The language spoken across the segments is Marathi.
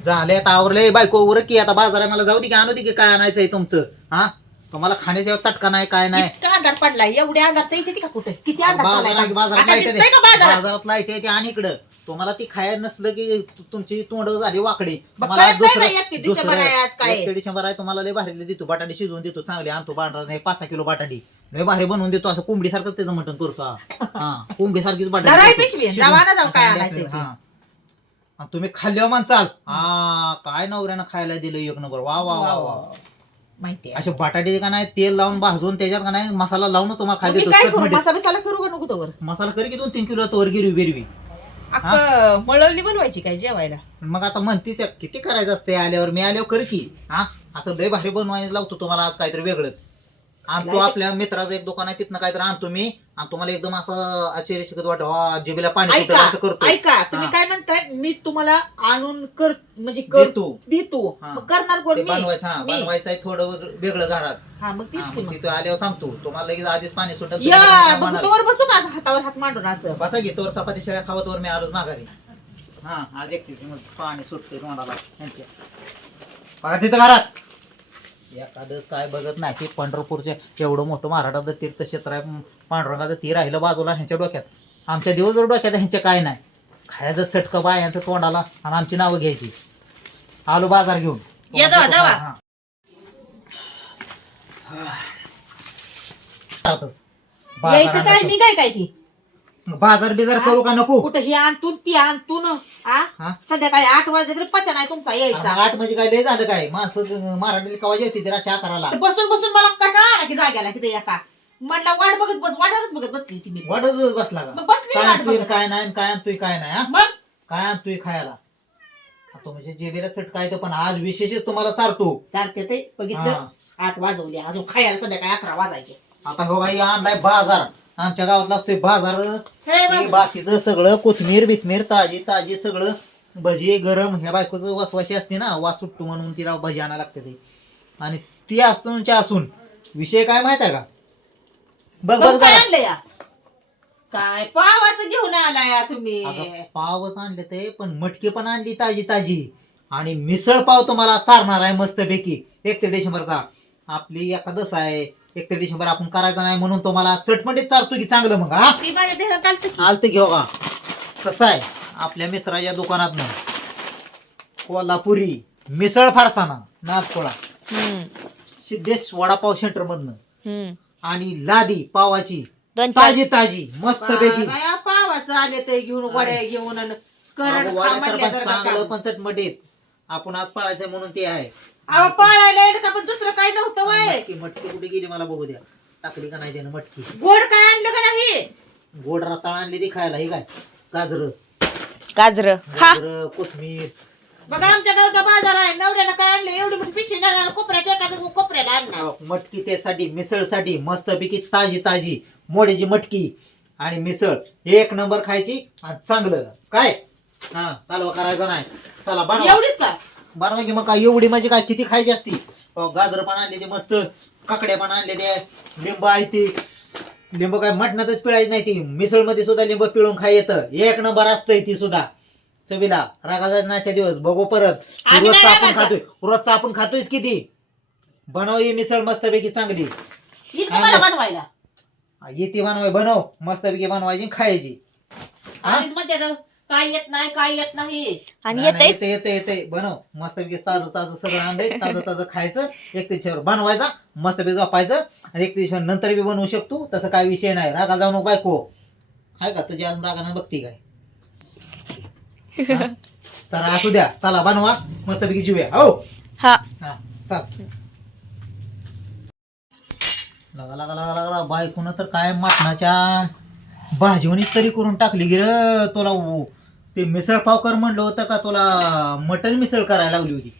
झाले आता आवरले बायको उरक की आता बाजार आहे मला जाऊ दे की आणू दे की काय आणायचंय तुमचं हा तुम्हाला खाण्याच्या चटका नाही काय नाही इतका आधार पडलाय एवढ्या आधारचा इथे का कुठे किती आधार चाललाय? बाजारात आता दिसतंय का बाजारात? बाजारात लाईट आहे आणि इकडं तुम्हाला ती खायला नसलं की तुमची तोंड झाली वाकडी मग तुम्हाला कळत नाही बाई, 31 डिसेंबर आहे आज काय? 31 डिसेंबर आहे तुम्हाला लय भारी देतो बटाटे शिजवून देतो चांगले आणतो बांधणार नाही 5-6 किलो बटाटी लय भारी बनवून देतो असं कोंबडी सारखंच त्याचं मटण करतो हा कोंबडी सारखीच धराय बटाटी पिशवी, शिजवून- जावा ना जाऊ काय असं आणायचंय ते. हा आणि तुम्ही खाल्ल्यावर म्हणचाल काय नवऱ्यानं खायला दिलं एक नंबर वा वा वा वा माहिती असे बटाटे का नाही तेल लावून भाजून त्याच्यात का नाही मसाला लावून तुम्हाला खायला देतो काय करू चटमटीत. मसाला बिसाला करू का नको तोवर मसाला कर की 2-3 किलो तवर गिरवी बिरवी मळवली बनवायची काय जेवायला? मग आता म्हणतीस त्या किती करायचं असते आल्यावर मी आल्यावर कर की हा असं लय भारी बनवायला लावतो तुम्हाला आज काहीतरी वेगळंच आणतो आपल्या मित्राचं एक दुकान आहे तिथनं काहीतरी आणतो मी आणि तुम्हाला एकदम असं आश्चर्य शिकत वाटत जिबीला पाणी सुटेल असं करतो ऐका तुम्ही हा. काय म्हणताय मी तुम्हाला आणून कर म्हणजे देतो हा. मग करणार कोण ते मी? बनवायचं हा मी. बनवायचं आहे थोडं वेगळं घरात हा मग हा, तीच की मग मग. तिथं आल्यावर सांगतो तुम्हाला लगेच आधीच पाणी सुटत या बघू तोवर बसतो का असं हातावर हात मांडून असं बसा घे तोवर चपाती शेळ्या खावत वर मी आलोच माघारी हा आज एक पाणी सुटते तोंडाला त्यांच्या बघा तिथं घरात एखादंच काय बघत नाही की पंढरपूरचे एवढं मोठं महाराष्ट्राचं तीर्थक्षेत्र आहे पांडुरंगाचं ती राहिलं बाजूला ह्यांच्या डोक्यात आमच्या दिवसभर डोक्यात ह्यांच्या काय नाही खायचं चटकं बायांचं तोंडाला आणि आमची नावं घ्यायची आलो बाजार घेऊन या जावा, जावा. हा. यायचं काय मी काय ती बाजार बिजार करू का नको कुठं ही आणतून ती आणतून हा? संध्याकाळी 8 वाजले तरी पत्ता नाही तुमचा यायचा 8 म्हणजे काय लय झालं काय माणसं मराठी कवा जेवते ते रातच्या 11ला बसून बसून मला कंटाळा आला की जाग्याला किती एका म्हटलं वाटच बघत बसली ती मी वाटत दिवस बसला का मग बसली काय वाट आणतोय बघत. काय नाही काय आणतोय काय नाही हा मग काय आणतोय खायला तो म्हणजे जेबीला चटका येतो पण आज विशेषच तुम्हाला चारतो चालते ते बघितलं हा. 8 वाजवले अजून खायला संध्याकाळी 11 वाजायचे आता हो बाई आणलाय बाजार आमच्या गावातला असतोय बाजार हे हे बाजार. बाकीचं सगळं कोथमीर बिथमीर ताजी ताजी सगळं भजी गरम ह्या बायकोचं वसवाशी असते ना वास सुट्टू म्हणून तिला भजी आणायला लागते ते आणि ती असून विषय काय माहित आहे का बघ मग बघ काय जरा. आणलं या काय पावाचं घेऊन आला या तुम्ही अगं, पावच आणले ते पण मटकी पण आणली ताजी ताजी आणि मिसळ पाव तुम्हाला चारणार आहे मस्तपैकी 31 डिसेंबरचा आपली एकादश आहे 31 डिसेंबर आपण करायचं नाही म्हणून तुम्हाला चटमटीत चारतो की चांगलं मग हा ती माझ्या देहात आलत की आलत घेऊ का कसं आहे आपल्या मित्राच्या दुकानातनं कोल्हापुरी मिसळ फारसाना नाचकोळा सिद्धेश वडापाव सेंटर मधनं आणि लादी पावाची ताजी ताजी मस्तपैकी बाया, पावाचं आले ते घेऊन वड्या घेऊन आणि करड अगं, खा वड्या तर म्हणल्या पण जर का चांगलं काय. पण चटमटीत आपण आज पळायचंय म्हणून ते आहे अहो पाळायला येईल का पण दुसरं काय नव्हतं वय मटकी मटकी कुठे गेली मला बघू द्या टाकली का नाही त्यानं मटकी गोड काय आणलं का नाही गोड रताळ आणली ती खायला हे काय गाजर गाजर गाजर कोथमीर बघा आमच्या गावचा बाजार आहे नवऱ्यानं काय आणलं एवढी मोठी पिशवी नाही कोपऱ्यात एकाच कोपऱ्याला आणणार मटकी त्यासाठी मिसळसाठी मस्तपैकी ताजी ताजी मोड्याची मटकी आणि मिसळ एक नंबर खायची आणि चांगलं काय हा चालवा करायचं नाही चला बनवा एवढीच का बनवा की मग काय एवढी माझी काय किती खायची असती गाजर पण आणले ते मस्त काकड्या पण आणले ते लिंब आहे ती लिंब काय मटणातच पिळायची नाही ती मिसळ मध्ये सुद्धा लिंब पिळून खाय येतं एक नंबर असतंय ती सुद्धा चवीला रागाचा दिवस बघू परत आम्ही रोजचा नाही आपण रागाचा. खातोय रोजचा आपण खातोयच किती बनव ही मिसळ मस्तपैकी चांगली येईल तुम्हाला बनवायला येते बनवाय बनव मस्तपैकी बनवायची आणि खायची हा? आधीच म्हणते आता, काय येत नाही काय येत नाही आणि नाही, नाही, येते येते येते येते बनव मस्तपैकी ताजं ताजं सगळं आणलंय ताजं ताजं खायचं 31 बनवायचा मस्तपैकी झोपायचं आणि 31 नंतर बी बनवू शकतो तसं काय विषय नाही रागा जाऊ नको बायको हाय का तुझ्या अजून रागाने बघती काय हा? तर असू द्या चला बनवा मस्तपैकी जीवया हो हा हा चल लगा लगा लगा लागला बायकोनं तर काय मटणाच्या भाजीवणी तरी करून टाकली गिर तुला ते मिसळ पाव कर म्हणलं होतं का तुला मटण मिसळ करायला लावली होती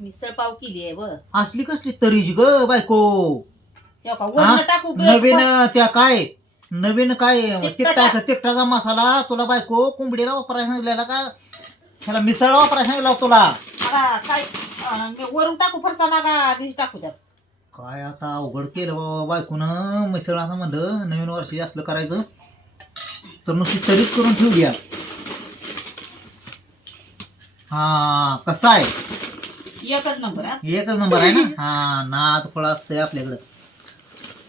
मिसळ पाव केली आहे बर असली कसली तरीच ग बायको तेव्हा का हा? वरण टाकू नवीन त्या काय नवीन काय तिखटाचा. तिखटाचा मसाला तुला बायको कोंबडीला वापरायला सांगितलेला का ह्याला मिसळ वापरायला सांगितलं होतं तुला आता काय मी वरून टाकू फरसाणा का दिशी टाकू त्यात काय आता अवघड केलं बाबा बायकोनं मिसळ असं म्हणलं नवीन वर्षी असलं करायचं तर नुसती तरीच करून ठेवली हा कसा आहे एकच नंबर हा. एकच नंबर आहे ना हा नाद फळ असतंय आपल्याकडं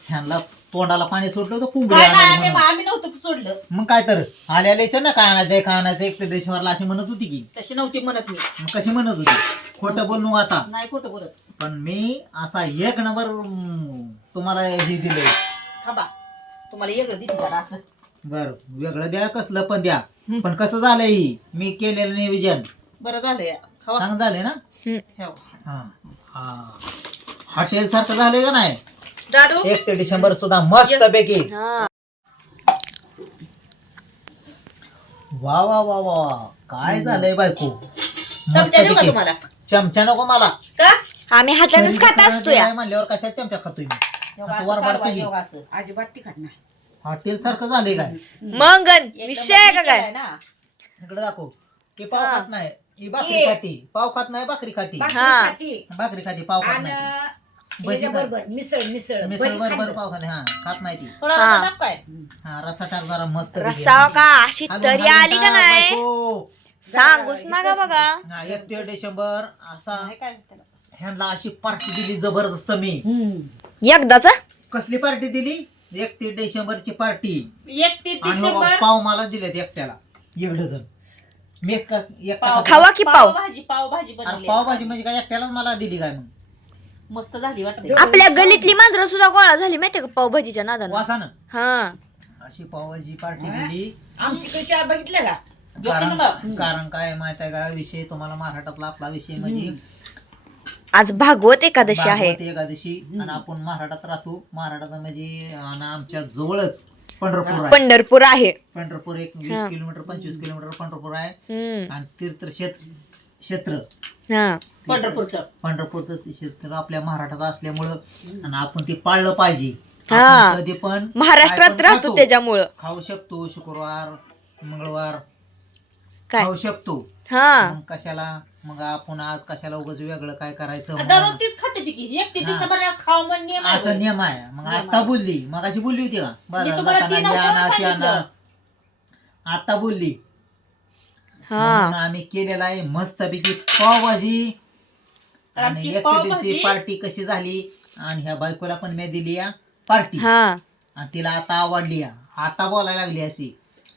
ह्यांना तोंडाला पाणी सुटलं तर कोंबडी काय नाही आणायला आम्ही म्हणून. आम्ही नव्हतं सोडलं. मग काय तर आल्याला ना काय आणायचंय काय आणायचं एक तर देशवरला अशी म्हणत होती की तशी नव्हती म्हणत मी. मग कशी म्हणत होती खोटं बोलणू आता नाही खोटं बोलत. पण मी असा एक नंबर तुम्हाला हे दिलंय थांबा तुम्हाला वेगळं दिली जरा असं. बर वेगळं द्या कसलं पण द्या पण कसं झालंय ही? मी केलेलं नियोजन बरं झालंय खावा. चांगलं झालंय ना ठेवा. हा हा हॉटेल सारखं झालंय का नाही दादू 1 ते डिसेंबर सुद्धा मस्त पैकी वा वा वा वा काय झालंय बायको चमचा देऊ का मस्तपैकी. तुम्हाला? चमचा नको मला का आम्ही हातानेच खात असतो या म्हणल्यावर कशा चमचा खातोय मी एवढं असं असं वरबाड कालवा, तुझी एवढं असं. अजिबात तिखट नाही. हॉटेल सारखं झालंय काय मंगन एक विषय आहे का नंबर काय केलाय ना. इकडे दाखव ही पाव खात नाही ही भाकरी खाती पाव खात नाही भाकरी खाती हा. भाकरी खाती पाव खात नाही भजी खात. मिसळ मिसळ बरोबर पाव खाते हा खात नाही ती थोडा हा. रस्सा टाक काय. हा रस्सा टाक जरा मस्त रस्सा का अशी तरी आली का नाही सांगूच ना गा बघा 1 ते डिसेंबर असा नाही काय त्याला. ह्यांना अशी पार्टी दिली जबरदस्त मी एकदाच कसली पार्टी दिली 1 ते डिसेंबरची पार्टी 1 ते आणि डिसेंबर पाव मला दिलेत एकट्याला एक डझन मी एकटा पाव- खावा की पाव पावभाजी अरे बनवली. पावभाजी म्हणजे काय एकट्यालाच मला दिली काय मग मस्त झाली वाटते. आपल्या गलीतली मांजरं सुद्धा गोळा झाली माहितीये का पावभाजीच्या नादानं वासानं हा अशी पावभाजी पार्टी दिली आमची कशी आहे बघितलं का? कारण काय माहित आहे का विषय तुम्हाला महाराष्ट्रातला आपला विषय म्हणजे आज भागवत एकादशी आहे भागवत एकादशी आणि आपण महाराष्ट्रात राहतो महाराष्ट्रात म्हणजे आणि आमच्या जवळच पंढरपूर आहे पंढरपूर आहे पंढरपूर एक 20 किलोमीटर 25 किलोमीटर पंढरपूर आहे हम्म आणि क्षेत्र हा पंढरपूरचं पंढरपूरचं क्षेत्र आपल्या महाराष्ट्रात असल्यामुळं आणि आपण ते पाळलं पाहिजे हा. आपण कधी पण महाराष्ट्रात काय पण राहतो खातो. त्याच्यामुळं खाऊ शकतो शुक्रवार मंगळवार काय खाऊ शकतो हा मग कशाला मग आपण आज कशाला उगाच वेगळं काय करायचं म्हणून. दररोज तीच खाते ती की 1 ते हा. डिसेंबर खाऊ म्हणून नियम आहे. असं नियम आहे मग नियम आता आहे. बोलली मग अशी बोलली होती का बाजारात तुम्हाला जाताना तीन हे आणा, नव्हतं ते आणा. सांगितलं. आता बोलली हा म्हणून आम्ही केलेला आहे मस्तपैकी पावभाजी आणि आमची 1 ते पावभाजी- दिवशी पार्टी कशी झाली आणि ह्या बायकोला पण मी दिली या पार्टी हा आणि तिला आता आवडली या आता बोलायला लागली अशी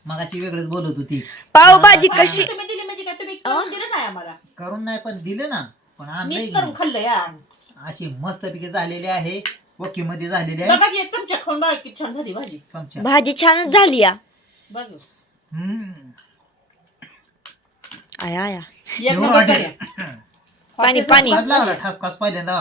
मगाची वेगळीच बोलत होती पावभाजी कशी तुम्ही दिली म्हणजे काय तुम्ही करून दिलं नाही आम्हाला. करून नाही पण दिलं ना पण आणलंय मीच करून की. खाल्लं या. अशी मस्तपैकी झालेली आहे ओके मध्ये झालेली आहे बघा की एक चमचा खाऊन बघा किती छान झाली भाजी. चमचा भाजी छानच झाली या बघ हम्म. आया आया एक एवढं नंबर वाटेल. झाली. पाणी पाणी ठसकाच लागला ठसकाच पहिल्यांदा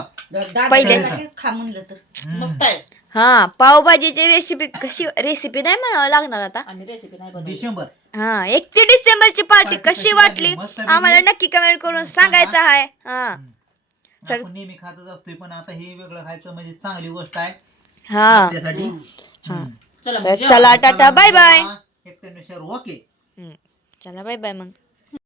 पहिल्यांदा. खा म्हणलं तर मस्त आहे. हा पावभाजीची रेसिपी कशी रेसिपी नाही म्हणावं लागणार आता आणि रेसिपी नाही बनवली. डिसेंबर हा 1 डिसेंबरची पार्टी पार्टी कशी कशी वाटली वाटली? मस्त आम्हाला पैकी. नक्की कमेंट करून सांगायचं आहे हा तर- आपण नेहमी खातच असतोय पण आता हे वेगळं खायचं म्हणजे चांगली गोष्ट आहे हा आपल्यासाठी चला तर मग चला टाटा बाय बाय एक तर ओके चला बाय बाय मग